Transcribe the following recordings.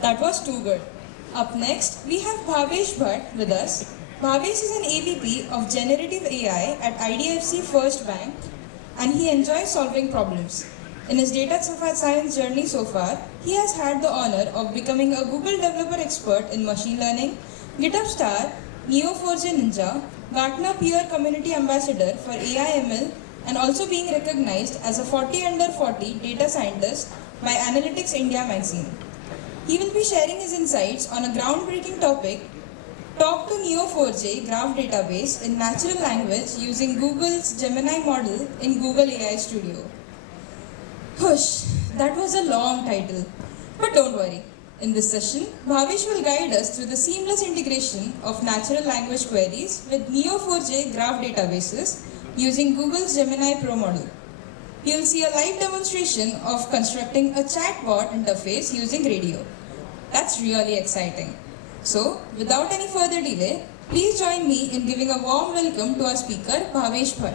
That was too good. Up next, we have Bhavesh Bhatt with us. Bhavesh is an AVP of Generative AI at IDFC First Bank, and he enjoys solving problems. In his data science journey so far, he has had the honor of becoming a Google developer expert in machine learning, GitHub star, Neo4j Ninja, Gartner Peer Community Ambassador for AI/ML, and also being recognized as a 40 under 40 data scientist by Analytics India magazine. He will be sharing his insights on a groundbreaking topic, Talk to Neo4j Graph Database in natural language using Google's Gemini model in Google AI Studio. Hush, that was a long title. But don't worry. In this session, Bhavesh will guide us through the seamless integration of natural language queries with Neo4j graph databases using Google's Gemini Pro model. You'll see a live demonstration of constructing a chatbot interface using Gradio. That's really exciting. So, without any further delay, please join me in giving a warm welcome to our speaker, Bhavesh Bhatt.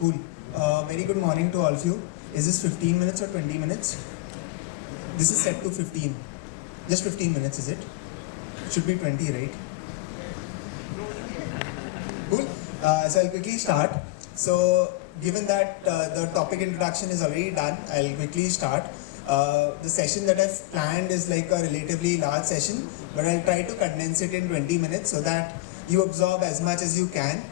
Cool. Very good morning to all of you. Is this 15 minutes or 20 minutes? This is set to 15. Just 15 minutes, is it? It should be 20, right? Cool. So I'll quickly start. So given that the topic introduction is already done, I'll quickly start. The session that I've planned is like a relatively large session, but I'll try to condense it in 20 minutes so that you absorb as much as you can.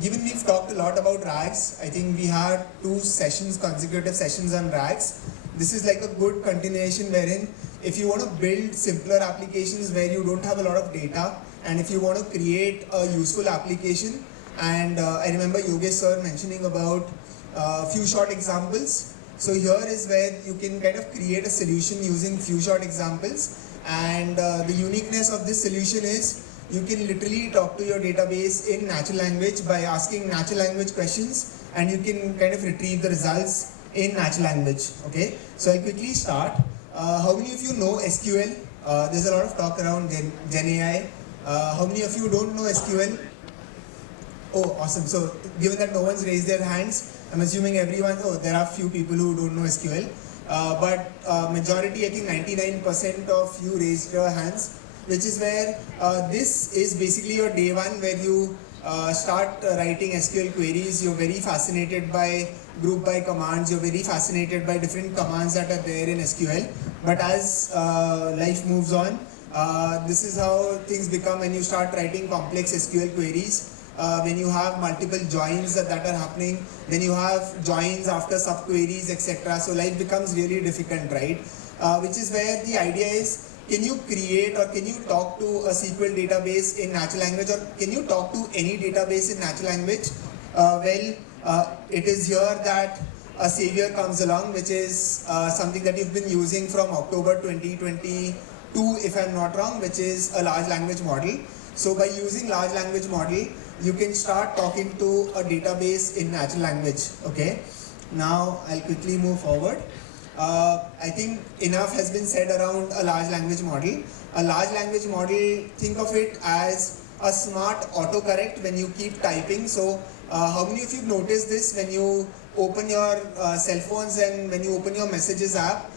Given we've talked a lot about RAGs, I think we had 2 sessions, consecutive sessions on RAGs. This is like a good continuation wherein if you want to build simpler applications where you don't have a lot of data, and if you want to create a useful application, and I remember Yogesh sir mentioning about a few short examples. So here is where you can kind of create a solution using few short examples, and the uniqueness of this solution is you can literally talk to your database in natural language by asking natural language questions, and you can kind of retrieve the results in natural language. Okay, so I'll quickly start. How many of you know SQL? There's a lot of talk around Gen AI. How many of you don't know SQL? Oh, awesome. So given that no one's raised their hands, I'm assuming everyone, there are few people who don't know SQL. But majority, I think 99% of you raised your hands, which is where this is basically your day one where you start writing SQL queries. You're very fascinated by group by commands. You're very fascinated by different commands that are there in SQL. But as life moves on, this is how things become when you start writing complex SQL queries. When you have multiple joins that are happening, then you have joins after subqueries, etc. So life becomes really difficult, right? Which is where the idea is, can you create or can you talk to a SQL database in natural language, or can you talk to any database in natural language? It is here that a savior comes along, which is something that you've been using from October 2022, if I'm not wrong, which is a large language model. So by using large language model, you can start talking to a database in natural language. Okay, now I'll quickly move forward. I think enough has been said around a large language model. A large language model, think of it as a smart autocorrect when you keep typing. So how many of you noticed this when you open your cell phones and when you open your messages app,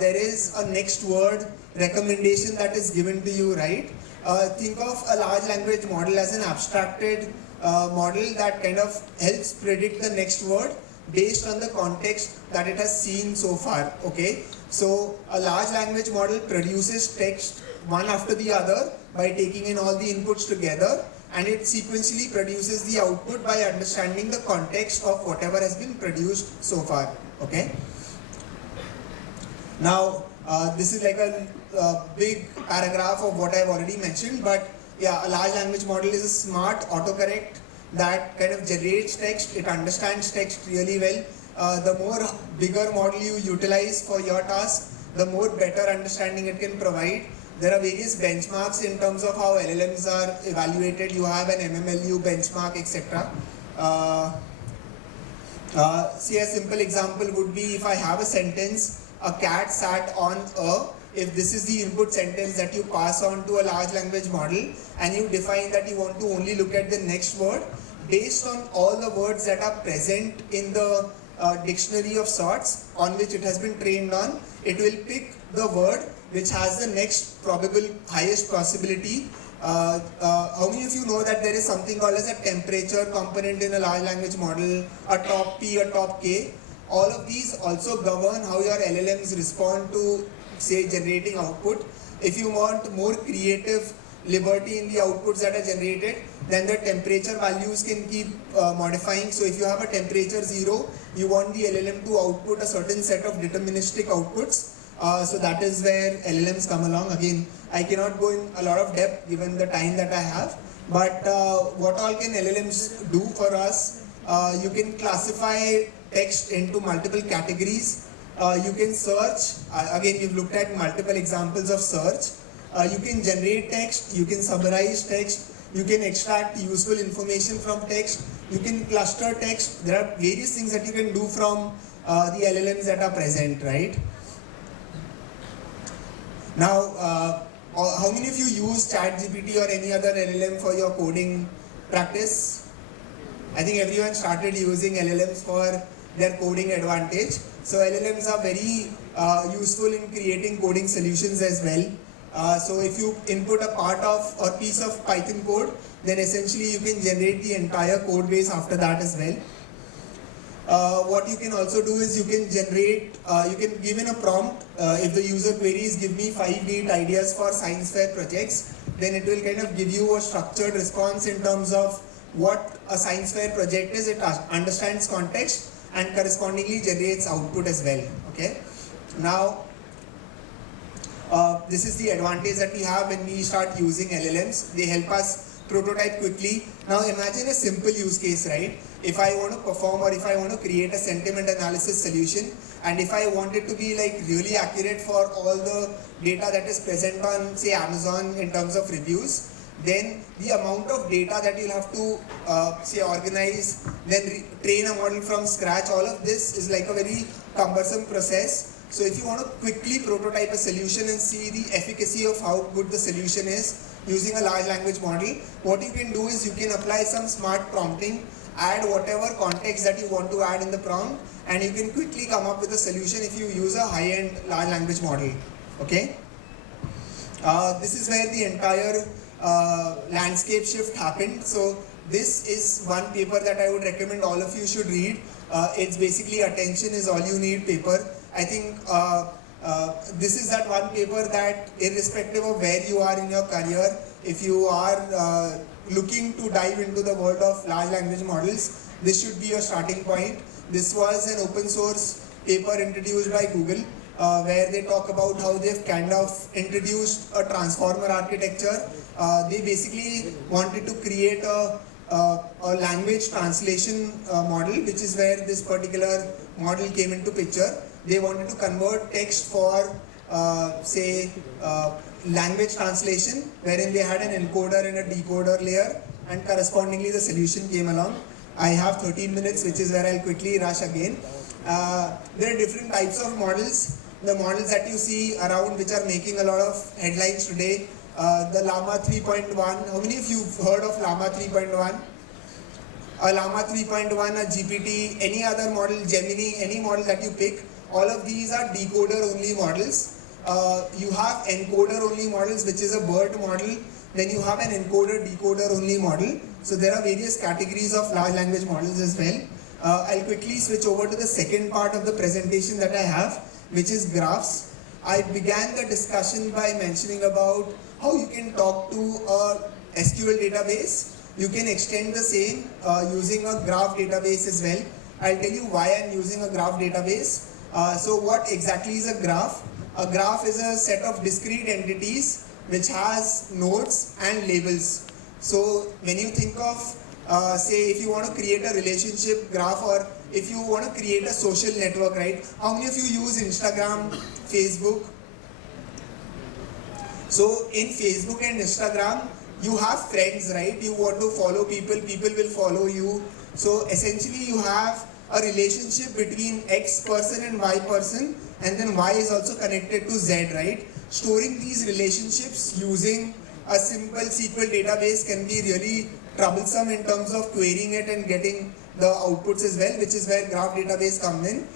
there is a next word recommendation that is given to you, right? Think of a large language model as an abstracted model that kind of helps predict the next word based on the context that it has seen so far. Okay, so a large language model produces text one after the other by taking in all the inputs together, and it sequentially produces the output by understanding the context of whatever has been produced so far. Okay, now this is like a big paragraph of what I've already mentioned, but yeah, a large language model is a smart autocorrect that kind of generates text. It understands text really well. The more bigger model you utilize for your task, the more better understanding it can provide. There are various benchmarks in terms of how LLMs are evaluated. You have an MMLU benchmark, etc. See, a simple example would be if I have a sentence, a cat sat on a. If this is the input sentence that you pass on to a large language model, and you define that you want to only look at the next word, based on all the words that are present in the dictionary of sorts on which it has been trained on, it will pick the word which has the next probable highest possibility. How many of you know that there is something called as a temperature component in a large language model, a top P, a top K? All of these also govern how your LLMs respond to, say, generating output. If you want more creative liberty in the outputs that are generated, then the temperature values can keep modifying. So if you have a temperature 0, you want the LLM to output a certain set of deterministic outputs. So that is where LLMs come along. Again, I cannot go in a lot of depth given the time that I have, but what all can LLMs do for us? You can classify text into multiple categories. You can search. Again, we've looked at multiple examples of search. You can generate text, you can summarize text, you can extract useful information from text, you can cluster text. There are various things that you can do from the LLMs that are present, right? Now, how many of you use ChatGPT or any other LLM for your coding practice? I think everyone started using LLMs for their coding advantage. So LLMs are very useful in creating coding solutions as well. So if you input a part of or piece of Python code, then essentially you can generate the entire code base after that as well. What you can also do is you can generate, you can give in a prompt. If the user queries, give me 5 neat ideas for science fair projects, then it will kind of give you a structured response in terms of what a science fair project is. It understands context and correspondingly generates output as well. Okay. Now, this is the advantage that we have when we start using LLMs. They help us prototype quickly. Now imagine a simple use case, right? If I want to perform or if I want to create a sentiment analysis solution, and if I want it to be like really accurate for all the data that is present on, say, Amazon in terms of reviews, then the amount of data that you'll have to say organize, then train a model from scratch, all of this is like a very cumbersome process. So if you want to quickly prototype a solution and see the efficacy of how good the solution is using a large language model, what you can do is you can apply some smart prompting, add whatever context that you want to add in the prompt, and you can quickly come up with a solution if you use a high-end large language model. Okay? This is where the entire landscape shift happened. So this is one paper that I would recommend all of you should read. It's basically attention is all you need paper. I think this is that one paper that irrespective of where you are in your career, if you are looking to dive into the world of large language models, this should be your starting point. This was an open source paper introduced by Google where they talk about how they've kind of introduced a transformer architecture. They basically wanted to create a language translation model, which is where this particular model came into picture. They wanted to convert text for, say, language translation, wherein they had an encoder and a decoder layer, and correspondingly the solution came along. I have 13 minutes, which is where I'll quickly rush again. There are different types of models. The models that you see around which are making a lot of headlines today, the Llama 3.1. How many of you have heard of Llama 3.1? A Llama 3.1, a GPT, any other model, Gemini, any model that you pick, all of these are decoder-only models. You have encoder-only models, which is a BERT model. Then you have an encoder-decoder-only model. So there are various categories of large language models as well. I'll quickly switch over to the second part of the presentation that I have, which is graphs. I began the discussion by mentioning about how you can talk to a SQL database. You can extend the same using a graph database as well. I'll tell you why I'm using a graph database. So what exactly is a graph? A graph is a set of discrete entities which has nodes and labels. So when you think of, say, if you want to create a relationship graph, or if you want to create a social network, right? How many of you use Instagram, Facebook? So in Facebook and Instagram, you have friends, right? You want to follow people, people will follow you. So essentially you have a relationship between X person and Y person, and then Y is also connected to Z, right? Storing these relationships using a simple SQL database can be really troublesome in terms of querying it and getting the outputs as well, which is where graph database comes in.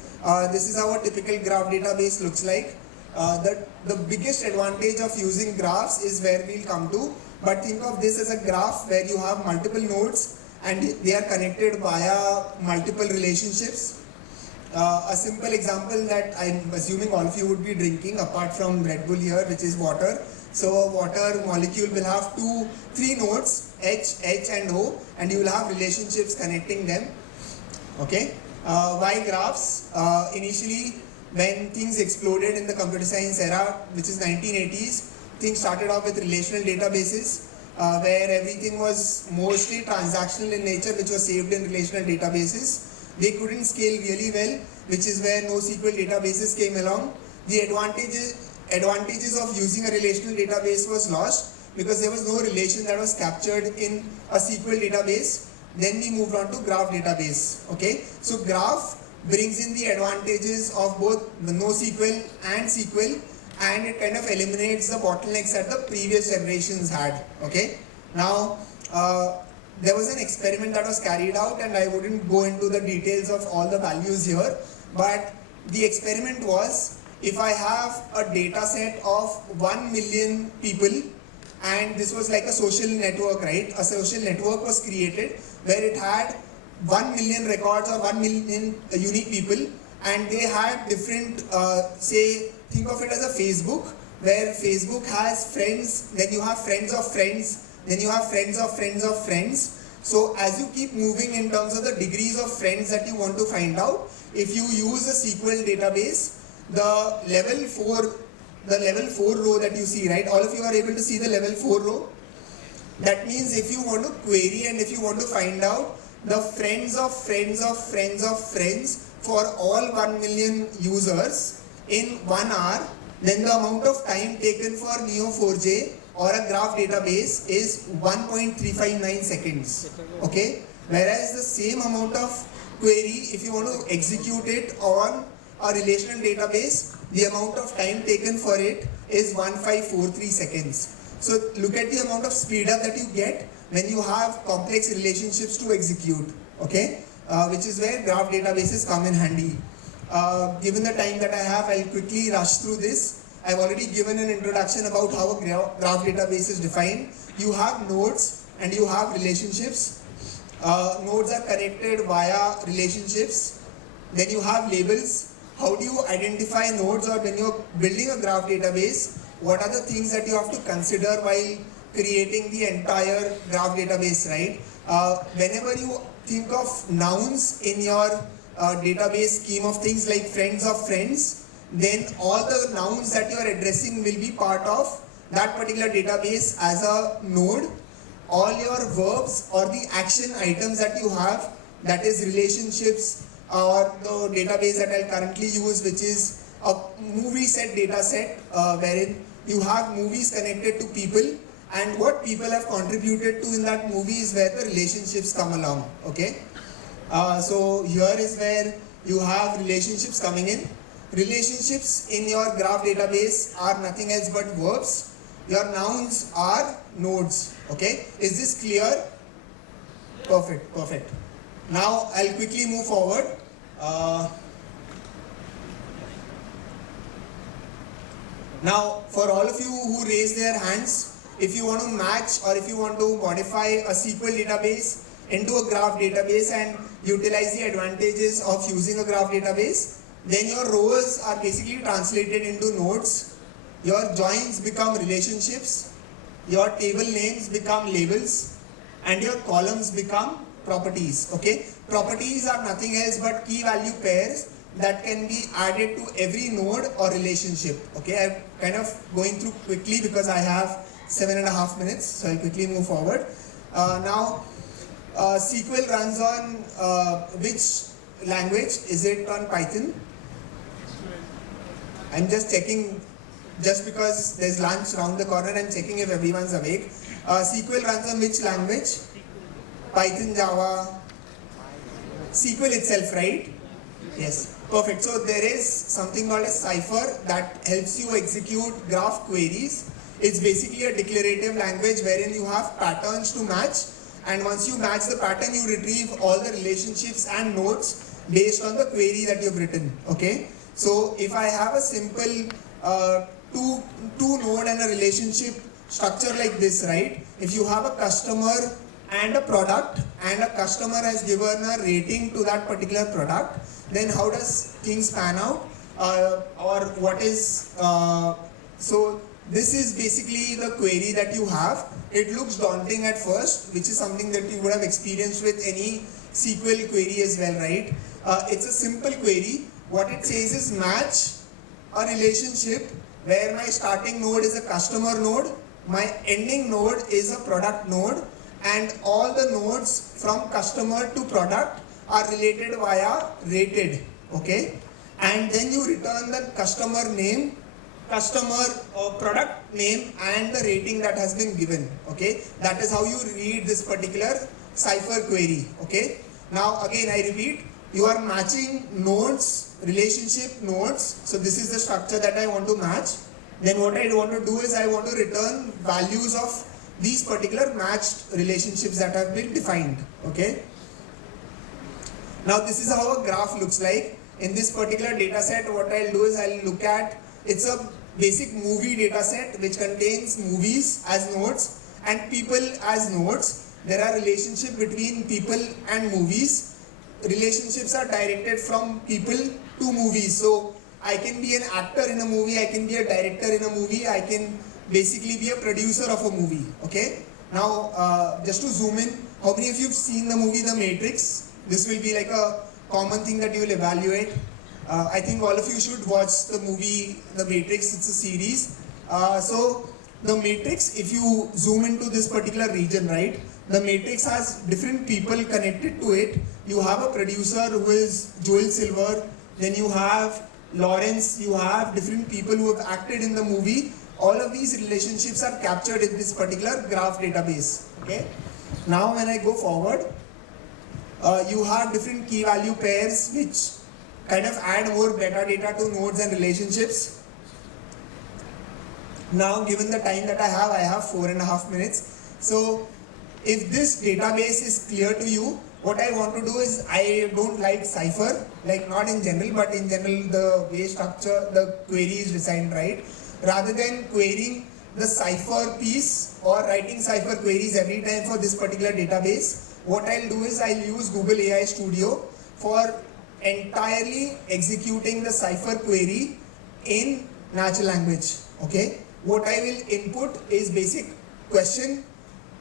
This is how a typical graph database looks like. The biggest advantage of using graphs is where we'll come to, but think of this as a graph where you have multiple nodes and they are connected via multiple relationships. A simple example that I'm assuming all of you would be drinking apart from Red Bull here, which is water. So a water molecule will have three nodes, H, and O, and you will have relationships connecting them. Okay. Why graphs? Initially, when things exploded in the computer science era, which is 1980s, things started off with relational databases, where everything was mostly transactional in nature, which was saved in relational databases. They couldn't scale really well, which is where NoSQL databases came along. The advantages of using a relational database was lost because there was no relation that was captured in a SQL database. Then we moved on to graph database. Okay, so graph brings in the advantages of both the NoSQL and SQL, and it kind of eliminates the bottlenecks that the previous generations had. Okay, now there was an experiment that was carried out, and I wouldn't go into the details of all the values here, but the experiment was, if I have a data set of 1 million people, and this was like a social network, right? A social network was created where it had 1 million records or 1 million unique people, and they had different, say, think of it as a Facebook, where Facebook has friends, then you have friends of friends, then you have friends of friends of friends. So as you keep moving in terms of the degrees of friends that you want to find out, if you use a SQL database, the level 4 row that you see, right? All of you are able to see the level 4 row. That means if you want to query and if you want to find out the friends of friends of friends of friends for all 1 million users in 1 hour, then the amount of time taken for Neo4j or a graph database is 1.359 seconds. Okay? Whereas the same amount of query, if you want to execute it on a relational database, the amount of time taken for it is 1543 seconds. So look at the amount of speed up that you get when you have complex relationships to execute. Okay? Which is where graph databases come in handy. Given the time that I have, I'll quickly rush through this. I've already given an introduction about how a graph database is defined. You have nodes and you have relationships. Nodes are connected via relationships. Then you have labels. How do you identify nodes, or when you're building a graph database, what are the things that you have to consider while creating the entire graph database, right? Whenever you think of nouns in your database scheme of things like friends of friends, then all the nouns that you are addressing will be part of that particular database as a node. All your verbs or the action items that you have, that is relationships, or the database that I'll currently use, which is a movie set data set, wherein you have movies connected to people, and what people have contributed to in that movie is where the relationships come along. Okay, so here is where you have relationships coming in. Relationships in your graph database are nothing else but verbs. Your nouns are nodes. Okay, is this clear? Perfect, perfect. Now I'll quickly move forward. Now, for all of you who raise their hands, if you want to match or if you want to modify a SQL database into a graph database and utilize the advantages of using a graph database, then your rows are basically translated into nodes. Your joins become relationships. Your table names become labels. And your columns become properties. Okay, properties are nothing else but key value pairs that can be added to every node or relationship. Okay, I'm kind of going through quickly because I have 7.5 minutes, so I'll quickly move forward. Now, SQL runs on which language? Is it on Python? I'm just checking, just because there's lunch around the corner, I'm checking if everyone's awake. SQL runs on which language? Python, Java, SQL itself, right? Yes, perfect. So there is something called a cipher that helps you execute graph queries. It's basically a declarative language wherein you have patterns to match, and once you match the pattern, you retrieve all the relationships and nodes based on the query that you've written. Okay, so if I have a simple two node and a relationship structure like this, right? If you have a customer and a product, and a customer has given a rating to that particular product, then how does things pan out? Or what is so this is basically the query that you have. It looks daunting at first, which is something that you would have experienced with any SQL query as well, right? It's a simple query. What it says is match a relationship where my starting node is a customer node, my ending node is a product node, and all the nodes from customer to product are related via rated. Okay, and then you return the customer name, customer product name, and the rating that has been given. Okay, that is how you read this particular cipher query. Okay, now again I repeat, you are matching nodes, relationship nodes. So this is the structure that I want to match. Then what I want to do is I want to return values of these particular matched relationships that have been defined. Okay, now this is how a graph looks like. In this particular data set, what I'll do is I'll look at, it's a basic movie data set which contains movies as nodes and people as nodes. There are relationships between people and movies. Relationships are directed from people to movies. So I can be an actor in a movie, I can be a director in a movie, I can basically be a producer of a movie. Okay, now just to zoom in, how many of you have seen the movie The Matrix? This will be like a common thing that you will evaluate. I think all of you should watch the movie The Matrix. It's a series. So The Matrix, if you zoom into this particular region, right, The Matrix has different people connected to it. You have a producer who is Joel Silver, then you have Lawrence, you have different people who have acted in the movie. All of these relationships are captured in this particular graph database. Okay. Now when I go forward, you have different key value pairs which kind of add more metadata to nodes and relationships. Now given the time that I have 4.5 minutes. So if this database is clear to you, what I want to do is, I don't like cipher, like not in general, but in general the way structure, the query is designed, right? Rather than querying the cipher piece or writing cipher queries every time for this particular database, what I'll do is I'll use Google AI Studio for entirely executing the cipher query in natural language. Okay, what I will input is basic question.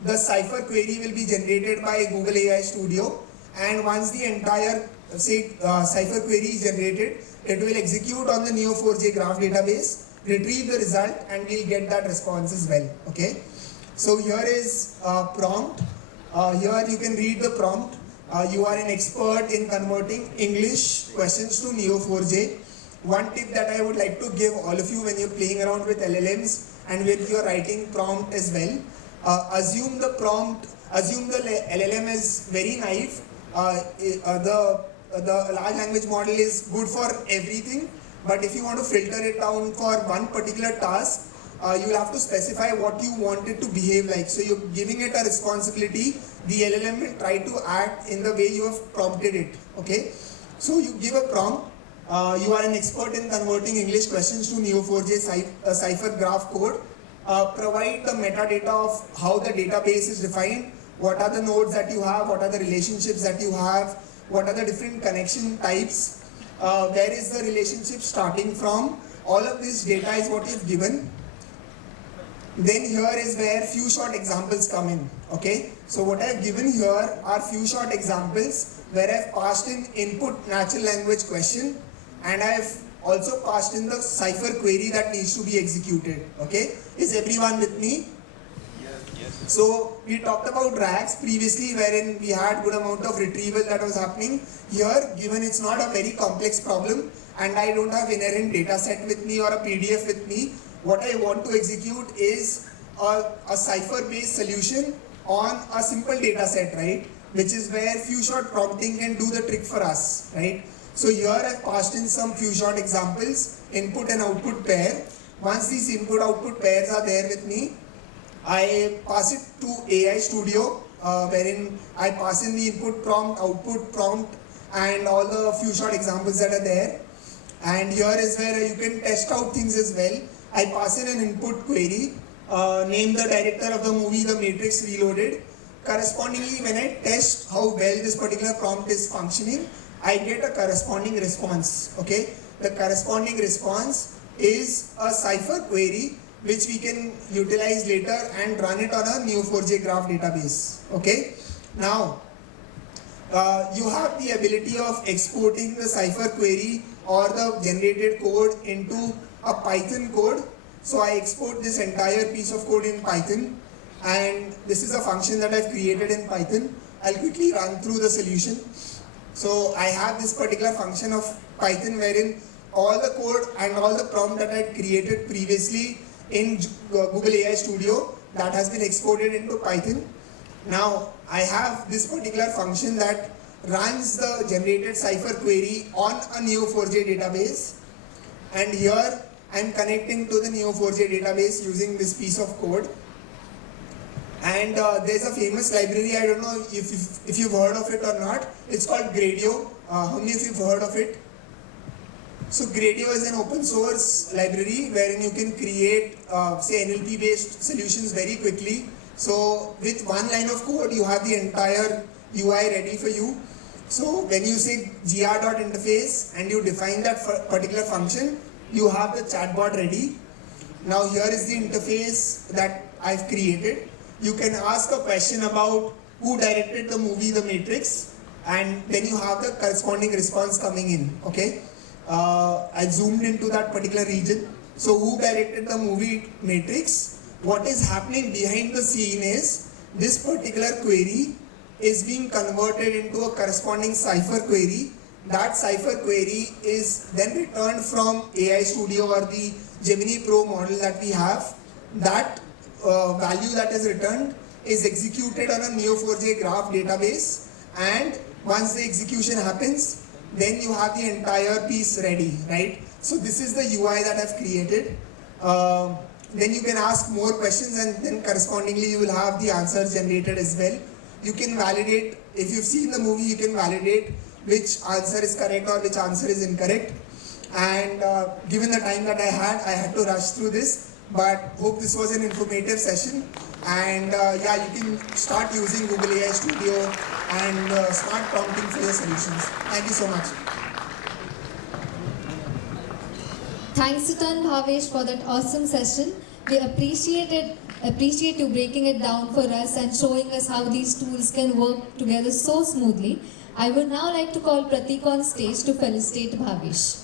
The cipher query will be generated by Google AI Studio, and once the entire cipher query is generated, it will execute on the Neo4j graph database, retrieve the result, and we'll get that response as well. Okay, so here is prompt. Here you can read the prompt. You are an expert in converting English questions to Neo4j. One tip that I would like to give all of you when you're playing around with LLMs and with your writing prompt as well, assume the LLM is very naive. The large language model is good for everything, but if you want to filter it down for one particular task, you will have to specify what you want it to behave like. So you're giving it a responsibility. The LLM will try to act in the way you have prompted it. Okay, so you give a prompt. You are an expert in converting English questions to Neo4j cipher graph code. Provide the metadata of how the database is defined, what are the nodes that you have, what are the relationships that you have, what are the different connection types, where is the relationship starting from. All of this data is what you've given. Then here is where few short examples come in. Okay, so what I've given here are few short examples where I've passed in input natural language question, and I've also passed in the cipher query that needs to be executed. Okay, is everyone with me? Yes. So we talked about RAGs previously, wherein we had good amount of retrieval that was happening. Here, given it's not a very complex problem and I don't have inherent data set with me or a PDF with me, what I want to execute is a cipher based solution on a simple data set, right? Which is where few short prompting can do the trick for us, right? So here I've passed in some few short examples, input and output pair. Once these input output pairs are there with me, I pass it to AI Studio. wherein I pass in the input prompt, output prompt, and all the few short examples that are there. And here is where you can test out things as well. I pass in an input query, name the director of the movie The Matrix Reloaded. Correspondingly, when I test how well this particular prompt is functioning, I get a corresponding response. Okay, the corresponding response is a cipher query which we can utilize later and run it on a Neo4j graph database. Okay, now you have the ability of exporting the cipher query or the generated code into a Python code. So I export this entire piece of code in Python, and this is a function that I've created in Python. I'll quickly run through the solution. So I have this particular function of Python wherein all the code and all the prompt that I had created previously in Google AI Studio, that has been exported into Python. Now I have this particular function that runs the generated cipher query on a Neo4j database, and here I'm connecting to the Neo4j database using this piece of code. And there's a famous library, I don't know if you've heard of it or not. It's called Gradio. How many of you have heard of it? So Gradio is an open source library wherein you can create say NLP based solutions very quickly. So with one line of code you have the entire UI ready for you. So when you say gr.interface and you define that particular function, you have the chatbot ready. Now here is the interface that I've created. You can ask a question about who directed the movie The Matrix, and then you have the corresponding response coming in. Okay, I zoomed into that particular region. So who directed the movie Matrix? What is happening behind the scene is this particular query is being converted into a corresponding cipher query. That cipher query is then returned from AI Studio or the Gemini Pro model that we have. That value that is returned is executed on a Neo4j graph database, and once the execution happens, then you have the entire piece ready, right? So this is the UI that I've created. Then you can ask more questions, and then correspondingly you will have the answers generated as well. You can validate, if you've seen the movie, you can validate which answer is correct or which answer is incorrect. And given the time that I had to rush through this, but hope this was an informative session. And yeah, you can start using Google AI Studio and start prompting for your solutions. Thank you so much. Thanks a ton, Bhavesh, for that awesome session. We appreciate you breaking it down for us and showing us how these tools can work together so smoothly. I would now like to call Pratik on stage to felicitate Bhavesh.